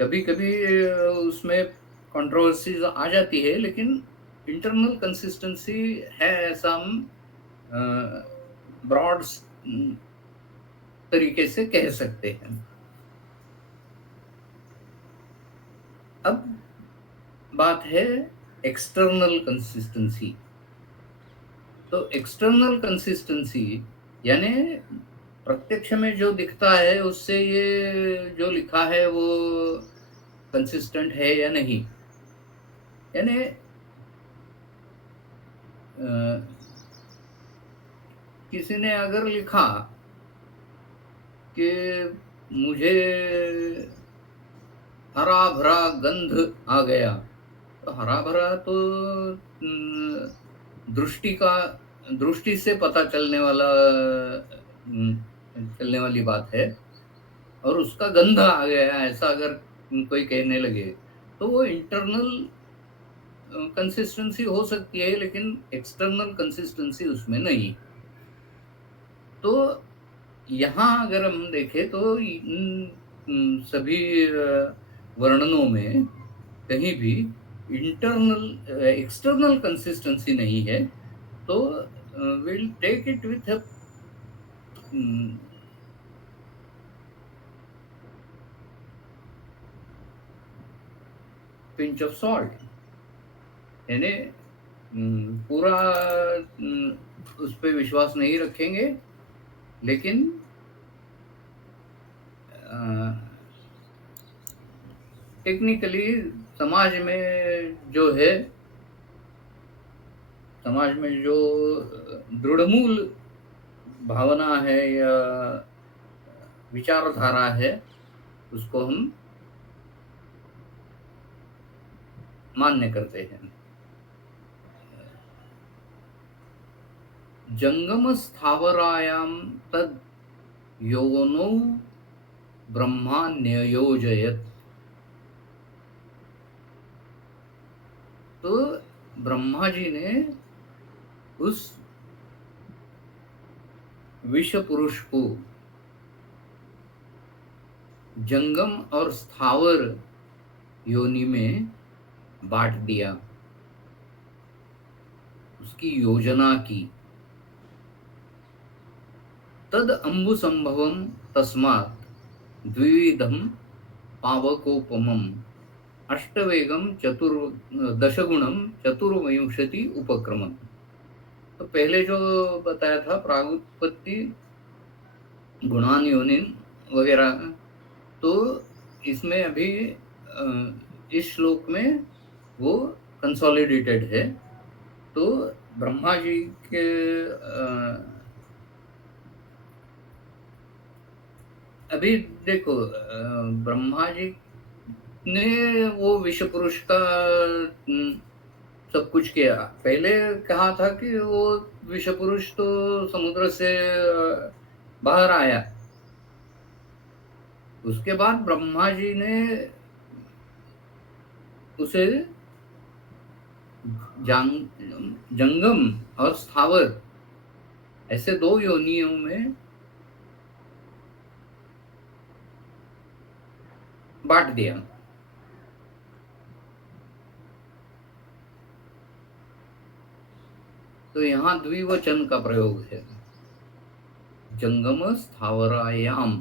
कभी-कभी उसमें कंट्रोवर्सीज़ आ जाती है, लेकिन इंटरनल कंसिस्टेंसी है, ऐसा हम अ, ब्रॉड तरीके से कह सकते हैं। अब बात है एक्सटर्नल कंसिस्टेंसी। तो एक्सटर्नल कंसिस्टेंसी यानी प्रत्यक्ष में जो दिखता है उससे ये जो लिखा है वो कंसिस्टेंट है या नहीं। यानी किसी ने अगर लिखा कि मुझे हरा भरा गंध आ गया, तो हरा भरा तो दृष्टि से पता चलने वाली बात है। और उसका गंध आ गया ऐसा अगर कोई कहने लगे, तो वो इंटरनल कंसिस्टेंसी हो सकती है, लेकिन एक्सटर्नल कंसिस्टेंसी उसमें नहीं। तो यहाँ अगर हम देखें तो इन सभी वर्णनों में कहीं भी एक्सटर्नल कंसिस्टेंसी नहीं है। तो will take it with a pinch of salt. यानी पूरा उस पे विश्वास नहीं रखेंगे, लेकिन टेक्निकली समाज में जो है, समाज में जो दृढ़मूल भावना है या विचारधारा है, उसको हम मान्य करते हैं। जंगम स्थावरायां तद योनो ब्रह्मा न्ययोजयत। तो ब्रह्मा जी ने उस विष पुरुष को जंगम और स्थावर योनि में बांट दिया, उसकी योजना की। तद अम्बु संभवम तस्मात् द्विविधम पावकोपमम अष्टवेगम दशगुणम चतुर्विंशति उपक्रमम। तो पहले जो बताया था प्रागुत्पत्ति, गुणान योनिन वगैरह, तो इसमें अभी इस श्लोक में वो कंसोलिडेटेड है। तो ब्रह्मा जी के अभी देखो, ब्रह्मा जी ने वो विश्व पुरुष का सब कुछ किया। पहले कहा था कि वो विश्व पुरुष तो समुद्र से बाहर आया। उसके बाद ब्रह्मा जी ने उसे जंगम और स्थावर ऐसे दो योनियों में बांट दिया। तो यहाँ द्विवचन का प्रयोग है, जंगम स्थावरायाम।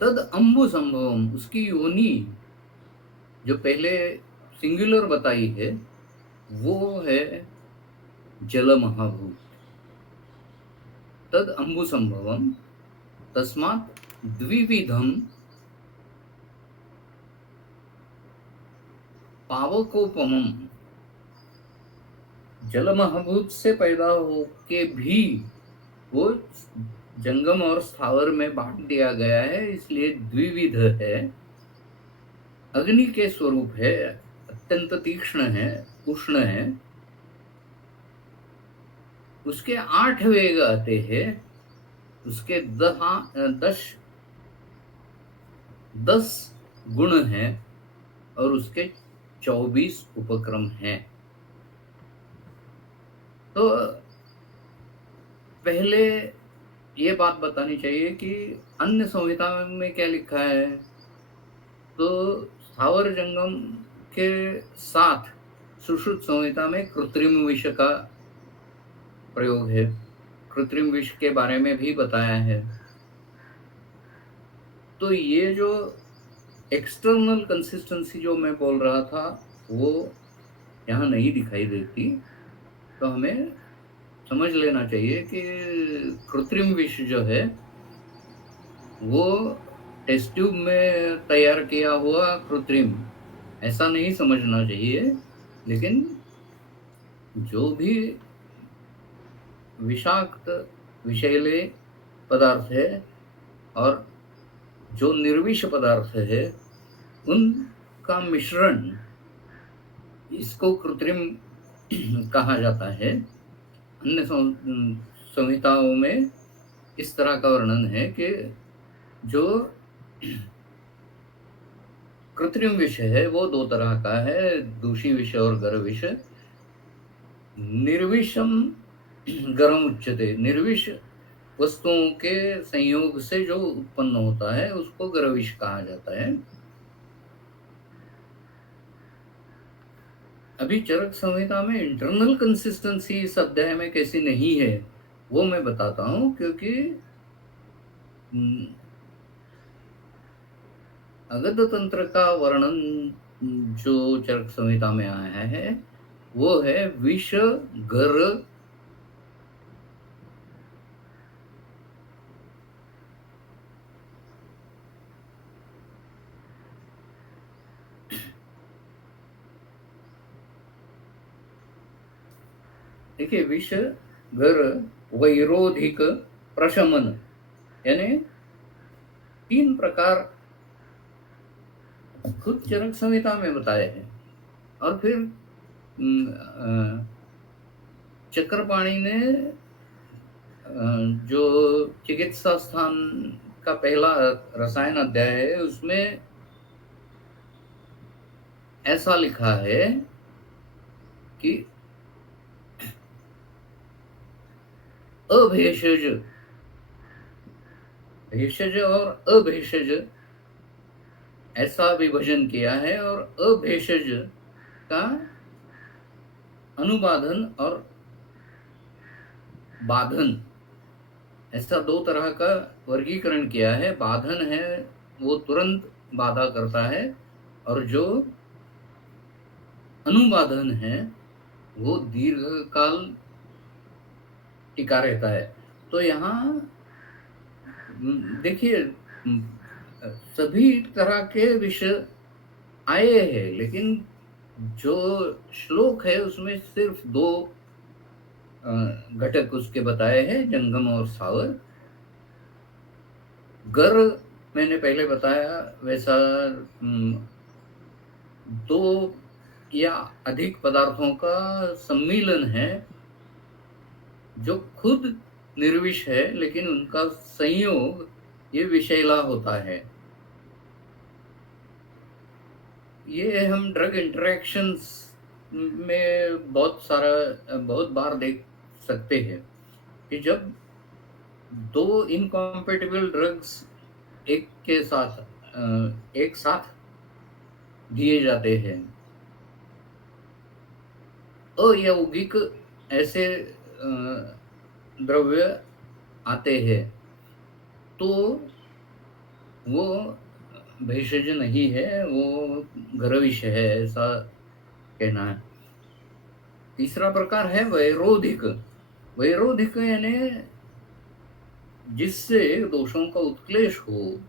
तद अम्बु संभवम, उसकी योनि जो पहले सिंगुलर बताई है वो है जल महाभूत। तद अम्बु संभवम तस्मात् द्विविधम पावकोपमम। जल महाभूत से पैदा होके भी वो जंगम और स्थावर में बांट दिया गया है, इसलिए द्विविध है। अग्नि के स्वरूप है, अत्यंत तीक्ष्ण है, उष्ण है। उसके 8 वेग आते हैं, उसके 10 गुण हैं और उसके 24 उपक्रम हैं। तो पहले ये बात बतानी चाहिए कि अन्य संहिता में क्या लिखा है। तो स्थावर जंगम के साथ सुश्रुत संहिता में कृत्रिम विष का प्रयोग है, कृत्रिम विष के बारे में भी बताया है। तो ये जो एक्सटर्नल कंसिस्टेंसी जो मैं बोल रहा था वो यहाँ नहीं दिखाई देती। तो हमें समझ लेना चाहिए कि कृत्रिम विष जो है वो टेस्ट ट्यूब में तैयार किया हुआ कृत्रिम, ऐसा नहीं समझना चाहिए। लेकिन जो भी विषाक्त विषैले पदार्थ है और जो निर्विष पदार्थ है उनका मिश्रण, इसको कृत्रिम कहा जाता है। अन्य संहिताओं में इस तरह का वर्णन है कि जो कृत्रिम विष है वो 2 तरह का है, दूषी विष और गर विष। निर्विषम गरम उच्यते, निर्विष वस्तुओं के संयोग से जो उत्पन्न होता है उसको गर विष कहा जाता है। अभी चरक संहिता में इंटरनल कंसिस्टेंसी इस अध्याय में कैसी नहीं है वो मैं बताता हूँ, क्योंकि अगध तंत्र का वर्णन जो चरक संहिता में आया है वो है विष गर देखिए, विष गर वैरोधिक प्रशमन, यानी 3 प्रकार खुद चरक संहिता में बताए हैं। और फिर चक्रपाणि ने जो चिकित्सा स्थान का पहला रसायन अध्याय है उसमें ऐसा लिखा है कि अभेषज, भेषज और अभेषज ऐसा विभाजन किया है, और अभेषज का अनुबाधन और बाधन ऐसा 2 तरह का वर्गीकरण किया है। बाधन है वो तुरंत बाधा करता है, और जो अनुबाधन है वो दीर्घ काल टिका रहता है। तो यहाँ देखिए, सभी तरह के विषय आए हैं, लेकिन जो श्लोक है उसमें सिर्फ 2 घटक उसके बताए हैं, जंगम और सावर। गर मैंने पहले बताया वैसा 2 या अधिक पदार्थों का सम्मिलन है जो खुद निर्विष है, लेकिन उनका संयोग ये विषैला होता है। ये हम ड्रग इंटरेक्शंस में बहुत बार देख सकते हैं कि जब 2 इनकॉम्पेटिबल ड्रग्स एक साथ दिए जाते हैं, अयौगिक ऐसे द्रव्य आते हैं, तो वो भेषज नहीं है, वो गरविष है, ऐसा कहना है। तीसरा प्रकार है वैरोधिक। वैरोधिक यानी जिससे दोषों का उत्क्लेश हो,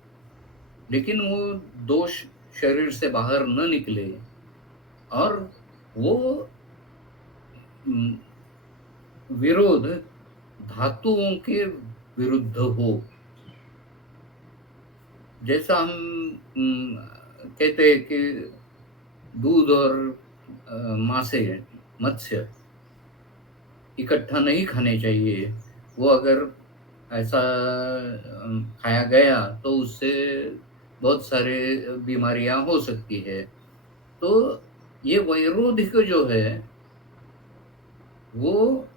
लेकिन वो दोष शरीर से बाहर न निकले, और वो विरोध धातुओं के विरुद्ध हो। जैसा हम कहते हैं कि दूध और मत्स्य, इकट्ठा नहीं खाने चाहिए। वो अगर ऐसा खाया गया तो उससे बहुत सारे बीमारियाँ हो सकती है। तो ये वयोरोधिक जो है, वो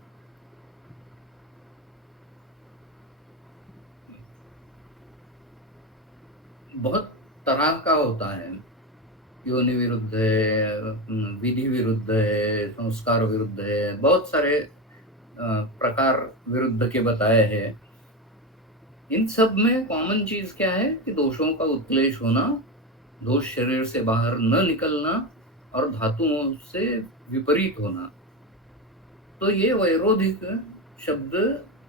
बहुत तरह का होता है। योनि विरुद्ध है, विधि विरुद्ध है, संस्कार विरुद्ध है, बहुत सारे प्रकार विरुद्ध के बताए हैं। इन सब में कॉमन चीज क्या है कि दोषों का उत्क्लेश होना, दोष शरीर से बाहर न निकलना और धातुओं से विपरीत होना। तो ये वैरोधिक शब्द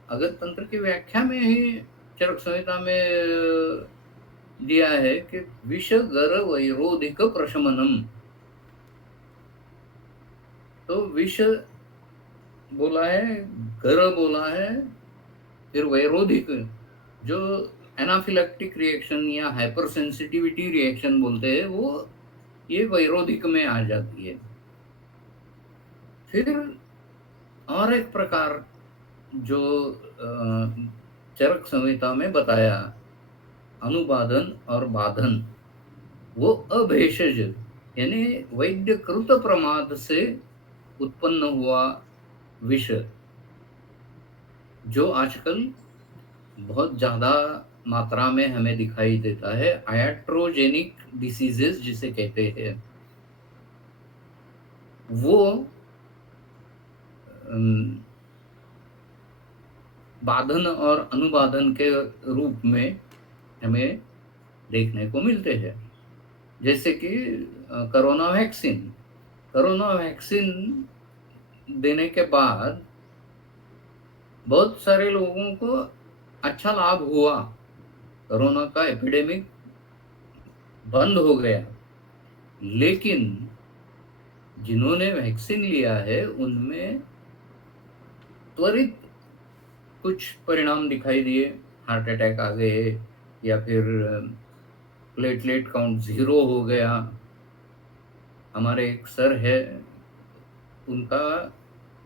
अगर तंत्र की व्याख्या में ही चरक संहिता में दिया है कि विषगर वैरोधिक प्रशमनम। तो विष बोला है, गर बोला है, फिर वैरोधिक जो एनाफिलेक्टिक रिएक्शन या हाइपर सेंसिटिविटी रिएक्शन बोलते हैं, वो ये वैरोधिक में आ जाती है। फिर और एक प्रकार जो चरक संहिता में बताया, अनुबाधन और बाधन, वो अभेषज यानी वैद्यकृत प्रमाद से उत्पन्न हुआ विष, जो आजकल बहुत ज्यादा मात्रा में हमें दिखाई देता है, आयाट्रोजेनिक डिसीजेस जिसे कहते हैं, वो बाधन और अनुबाधन के रूप में हमें देखने को मिलते हैं। जैसे कि कोरोना वैक्सीन, कोरोना वैक्सीन देने के बाद बहुत सारे लोगों को अच्छा लाभ हुआ, कोरोना का एपिडेमिक बंद हो गया। लेकिन जिन्होंने वैक्सीन लिया है उनमें त्वरित कुछ परिणाम दिखाई दिए, हार्ट अटैक आ गए या फिर प्लेटलेट काउंट 0 हो गया। हमारे एक सर है, उनका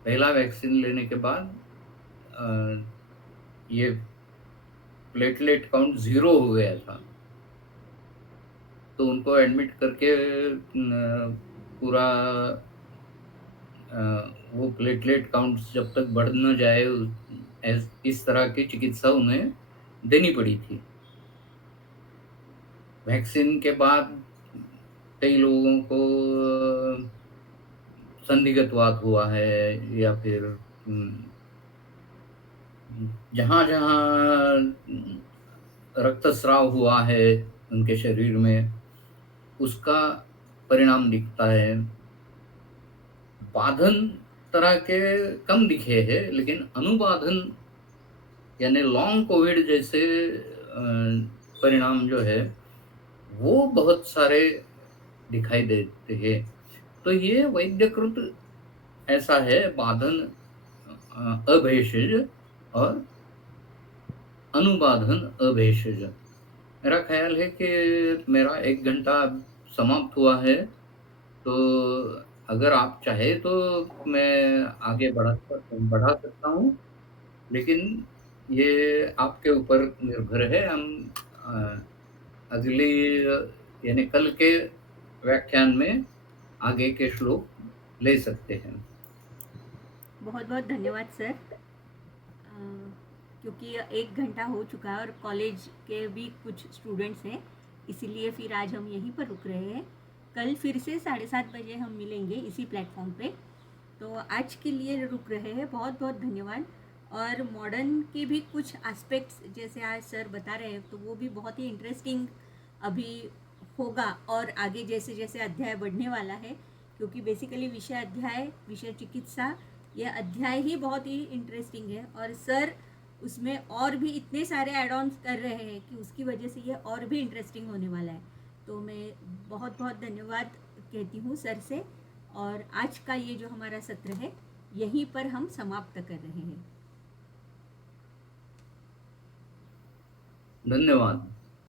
पहला वैक्सीन लेने के बाद ये प्लेटलेट काउंट 0 हो गया था, तो उनको एडमिट करके पूरा वो प्लेटलेट काउंट जब तक बढ़ न जाए इस तरह की चिकित्सा उन्हें देनी पड़ी थी। वैक्सीन के बाद कई लोगों को संदिग्धवात हुआ है, या फिर जहाँ जहाँ रक्तस्राव हुआ है उनके शरीर में, उसका परिणाम दिखता है। बाधन तरह के कम दिखे हैं, लेकिन अनुबाधन यानी लॉन्ग कोविड जैसे परिणाम जो है वो बहुत सारे दिखाई देते हैं। तो ये वैद्यकृत ऐसा है, बाधन अभेषज और अनुबाधन अभेषज। मेरा ख्याल है कि मेरा 1 घंटा समाप्त हुआ है, तो अगर आप चाहे तो मैं आगे बढ़ा सकता हूँ, लेकिन ये आपके ऊपर निर्भर है। हम अगली यानी कल के व्याख्यान में आगे के श्लोक ले सकते हैं। बहुत बहुत धन्यवाद सर, क्योंकि 1 घंटा हो चुका है और कॉलेज के भी कुछ स्टूडेंट्स हैं, इसीलिए फिर आज हम यहीं पर रुक रहे हैं। कल फिर से 7:30 बजे हम मिलेंगे इसी प्लेटफॉर्म पे। तो आज के लिए रुक रहे हैं, बहुत बहुत धन्यवाद। और मॉडर्न के भी कुछ एस्पेक्ट्स जैसे आज सर बता रहे हैं, तो वो भी बहुत ही इंटरेस्टिंग अभी होगा, और आगे जैसे जैसे अध्याय बढ़ने वाला है, क्योंकि बेसिकली विषय अध्याय, विषय चिकित्सा, यह अध्याय ही बहुत ही इंटरेस्टिंग है, और सर उसमें और भी इतने सारे एड ऑन्स कर रहे हैं कि उसकी वजह से यह और भी इंटरेस्टिंग होने वाला है। तो मैं बहुत बहुत धन्यवाद कहती हूँ सर से, और आज का ये जो हमारा सत्र है यहीं पर हम समाप्त कर रहे हैं। धन्यवाद।